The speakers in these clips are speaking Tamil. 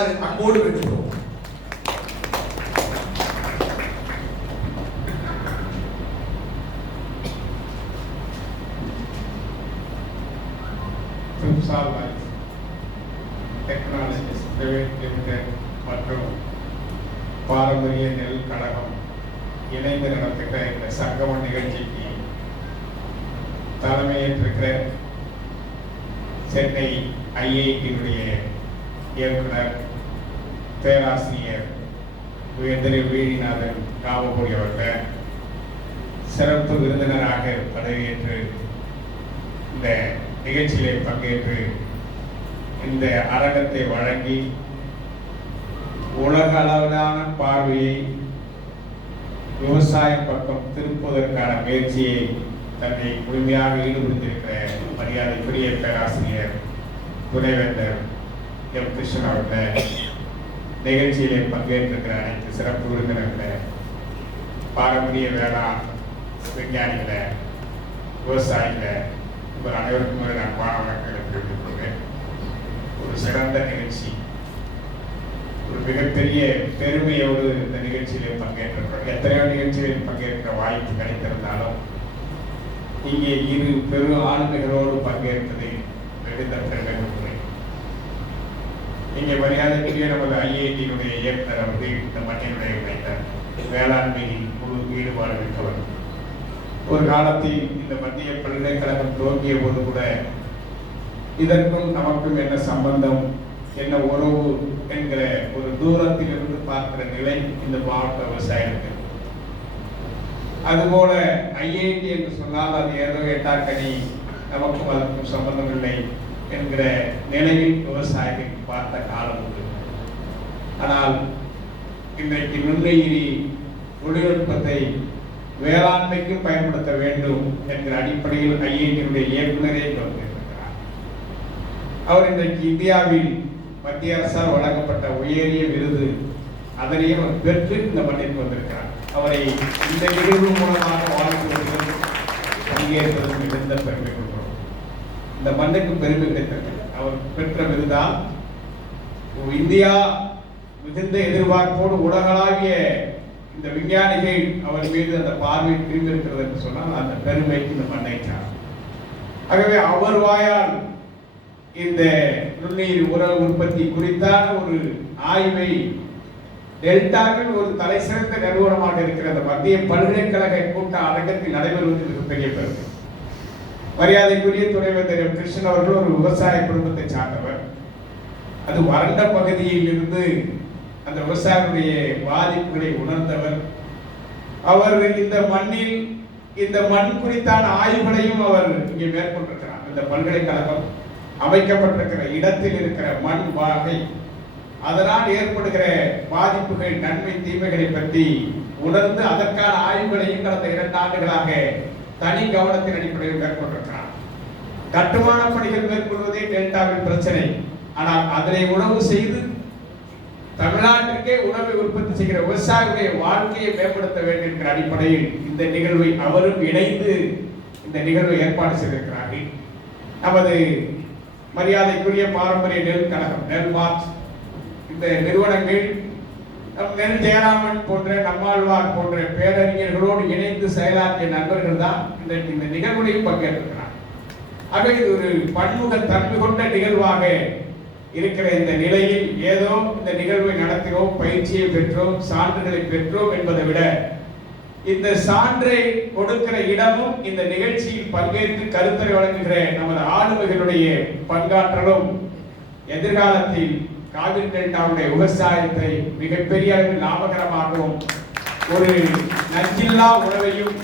வழங்குமாறு அன்போடு கேட்டுக்கிறோம். டெக்னாலஜிஸ் பிரைவேட் லிமிடெட் மற்றும் பாரம்பரிய நெல் கழகம் இணைந்து நடத்துகிற இந்த சங்கம நிகழ்ச்சிக்கு தலைமையேற்றிருக்கிற சென்னை ஐஐடியினுடைய இயக்குனர் பேராசிரியர் திரு வீழிநாதன் ராமபுரி அவர்கள் சிறப்பு விருந்தினராக பதவியேற்று இந்த நிகழ்ச்சியிலே பங்கேற்று இந்த அரங்கத்தை வழங்கி உலக அளவிலான பார்வையை விவசாய பக்கம் திருப்புவதற்கான முயற்சியை தன்னை முழுமையாக ஈடுபடுத்தியிருக்கிற மரியாதைக்குரிய பேராசிரியர் துணைவேந்தர் எம் கிருஷ்ணன் அவர்கள், நிகழ்ச்சியிலே பங்கேற்றிருக்கிற அனைத்து சிறப்பு விருந்தினர்களை, பாரம்பரிய வேளாண் விஞ்ஞானிகளை, விவசாயிகளை, உங்கள் அனைவருக்கும் ஒரு அன்பான வணக்கங்களை தெரிவித்துக் கொள்கிறேன். ஒரு சிறந்த நிகழ்ச்சி, ஒரு மிகப்பெரிய பெருமையோடு இந்த நிகழ்ச்சியிலே பங்கேற்றிருக்கிறோம். எத்தனையோ நிகழ்ச்சிகளில் பங்கேற்கிற வாய்ப்பு கிடைத்திருந்தாலும் இங்கே இரு பெரு ஆளுமைகளோடு பங்கேற்பதை மிகுந்த பெருமை கொள்கிறேன். இங்கே மரியாதைக்குரிய நமது ஐஐடியினுடைய இயக்குனர் அவர்கள் இந்த மண்ணினுடைய இணைந்தார். வேளாண்மையில் முழு ஈடுபாடு மிக்கவர். ஒரு காலத்தில் இந்த மத்திய பல்கலைக்கழகம் துவங்கிய போது கூட இதற்கும் நமக்கும் என்ன சம்பந்தம், என்ன உறவு என்கிற ஒரு தூரத்தில் இருந்து பார்க்கிற நிலை இந்த மாவட்ட விவசாயிகளுக்கு. அதுபோல ஐஐடி என்று சொன்னால் அது ஏதோ எட்டாக்கனி, நமக்கும் அதற்கும் சம்பந்தம் இல்லை என்கிற நிலையில் விவசாயிகள் பார்த்த காலம் உண்டு. ஆனால் இன்றைக்கு நுண்ணுயிரி தொழில்நுட்பத்தை வேளாண்மைக்கும் பயன்படுத்த வேண்டும் என்கிற அடிப்படையில் ஐஐடியினுடைய இயக்குநரே வந்திருக்கிறார். அவர் இன்றைக்கு இந்தியாவில் மத்திய அரசால் வழங்கப்பட்ட உயரிய விருது அதனையும் அவர் பெற்று இந்த மண்ணிற்கு வந்திருக்கிறார். அவரை இந்த நிகழ்வு மூலமாக வாழ்த்துவதிலும் பங்கேற்பதும் மிகுந்த பெருமை கொள்கிறோம். இந்த மண்ணுக்கு பெருமை கிடைத்தது. அவர் பெற்ற விருதால் இந்தியா மிகுந்த எதிர்பார்ப்போடு உலகளாவிய இந்த விஞ்ஞானிகள் அவர் மீது அந்த பார்வை திரும்பி இருக்கிறது என்று சொன்னால் அந்த பெருமைக்கு இந்த மண்ணை சார். ஆகவே அவர் வாயால் இந்த நுண்ணுயிர் உர உற்பத்தி குறித்தான ஒரு ஆய்வை டெல்டாவில் ஒரு தலை சிறந்த நிறுவனமாக இருக்கிற அந்த மத்திய பல்கலைக்கழக கூட்ட அரங்கத்தில் நடைபெறுவது மிகப்பெரிய பெருமை. மரியாதைக்குரிய துணைவேந்தர் எம் கிருஷ்ணன் அவர்கள் ஒரு விவசாய குடும்பத்தை சார்ந்தவர். அது வறண்ட பகுதியில் இருந்து அந்த விவசாயிகளுடைய பாதிப்புகளை உணர்ந்தவர். அவர் இந்த மண்ணில் இந்த மண் குறித்தான ஆய்வுகளையும் அவர் இங்கே மேற்கொண்டிருக்கிறார். இந்த பல்கலைக்கழகம் அமைக்கப்பட்டிருக்கிற இடத்தில் இருக்கிற மண் வகை, அதனால் ஏற்படுகிற பாதிப்புகள், நன்மை தீமைகளை பற்றி உணர்ந்து அதற்கான ஆய்வுகளையும் கடந்த 2 ஆண்டுகளாக தனி கவனத்தின் அடிப்படையில் மேற்கொண்டிருக்கிறார். கட்டுமான பணிகள் மேற்கொள்வதே டெல்டாவின் பிரச்சனை. ஆனால் அதனை உணவு செய்து தமிழ்நாட்டிற்கே உணவை உற்பத்தி செய்கிற விவசாயிகளுடைய வாழ்க்கையை மேம்படுத்த வேண்டும் என்கிற அடிப்படையில் இந்த நிகழ்வை அவரும் இணைந்து இந்த நிகழ்வை ஏற்பாடு செய்திருக்கிறார்கள். நமது மரியாதைக்குரிய பாரம்பரிய நெல் கழகம், நெல் மார்ச், இந்த நிறுவனங்கள் நெல் ஜெயராமன் போன்ற, நம்மாழ்வார் போன்ற பேரறிஞர்களோடு இணைந்து செயலாற்றிய நண்பர்கள் தான் இந்த நிகழ்வுலையும் பங்கேற்றிருக்கிறார். ஆக இது ஒரு பன்முக தன்மை கொண்ட நிகழ்வாக இருக்கிற இந்த நிலையில் ஏதோ இந்த நிகழ்வை நடத்தினோம், பயிற்சியை பெற்றோம், சான்றுகளை பெற்றோம் என்பதை விட இந்த சான்றை கொடுக்கிற இடமும் இந்த நிகழ்ச்சியில் பங்கேற்று கருத்துரை வழங்குகிற நமது ஆளுமைகளுடைய பங்காற்றலும் எதிர்காலத்தில் காவிரி டெல்டாவுடைய விவசாயத்தை மிகப்பெரிய அளவில் லாபகரமாகவும் ஒரு நஞ்சில்லா உணவையும்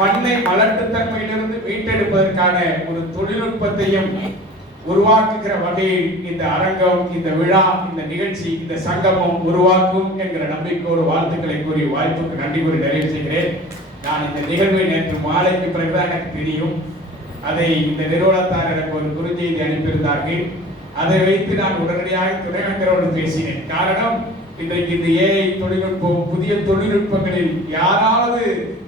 மண்ணை மலட்டுத்தன்மையிலிருந்து மீட்டெடுப்பதற்கான ஒரு தொழில்நுட்பத்தையும் உருவாக்குகிற வகையில் இந்த அரங்கம், இந்த விழா, இந்த நிகழ்ச்சி, இந்த சங்கமம் உருவாக்கும் என்கிற நம்பிக்கையோடு வாழ்த்துக்களை கூறி வாய்ப்புக்கு நன்றி கூறி நிறைவு செய்கிறேன். நான் இந்த நிகழ்வை நேற்று மாலைக்கு பிறகுதான் எனக்கு தெரியும். அதை இந்த நிறுவனத்தார் எனக்கு ஒரு குறுஞ்செய்தி அனுப்பியிருந்தார்கள். அதை வைத்து நான் உடனடியாக துணைவேந்தரோடு பேசினேன். காரணம், இன்றைக்கு இந்த ஏஐ தொழில்நுட்பம், புதிய தொழில்நுட்பங்களில் யாராவது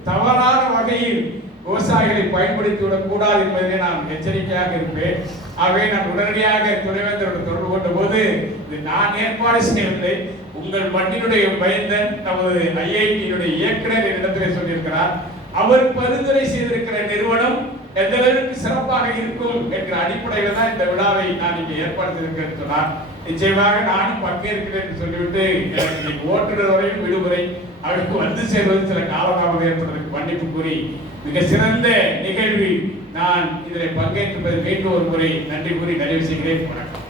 தவறான வகையில் விவசாயிகளை பயன்படுத்தி விடக்கூடாது என்பதிலே நான் எச்சரிக்கையாக இருப்பேன். ஆகவே நான் உடனடியாக துணைவேந்தரோடு தொடர்பு சொல்லப்பட்ட போது இது நான் ஏற்பாடு செய்யவில்லை, உங்கள் மண்ணினுடைய மைந்தன் நமது ஐஐடியினுடைய இயக்குனர் இடத்திலே சொல்லியிருக்கிறார். அவர் பரிந்துரை செய்திருக்கிற நிறுவனம் எந்த அளவுக்கு சிறப்பாக இருக்கும் என்ற அடிப்படையில் தான் இந்த விழாவை நான் இங்கே ஏற்பாடு செய்திருக்கிறேன் சொன்னார். நிச்சயமாக நானும் பங்கேற்கிறேன் என்று சொல்லிவிட்டு எனக்கு ஓட்டுநர் வரையும் விடுமுறை, அவருக்கு வந்து சேர்வது சில காலதாமதம் ஏற்பட்டதற்கு மன்னிப்பு கூறி மிக சிறந்த நிகழ்வில் நான் இதில் பங்கேற்பதை மீண்டும் ஒரு முறை நன்றி கூறி நிறைவு செய்கிறேன். வணக்கம்.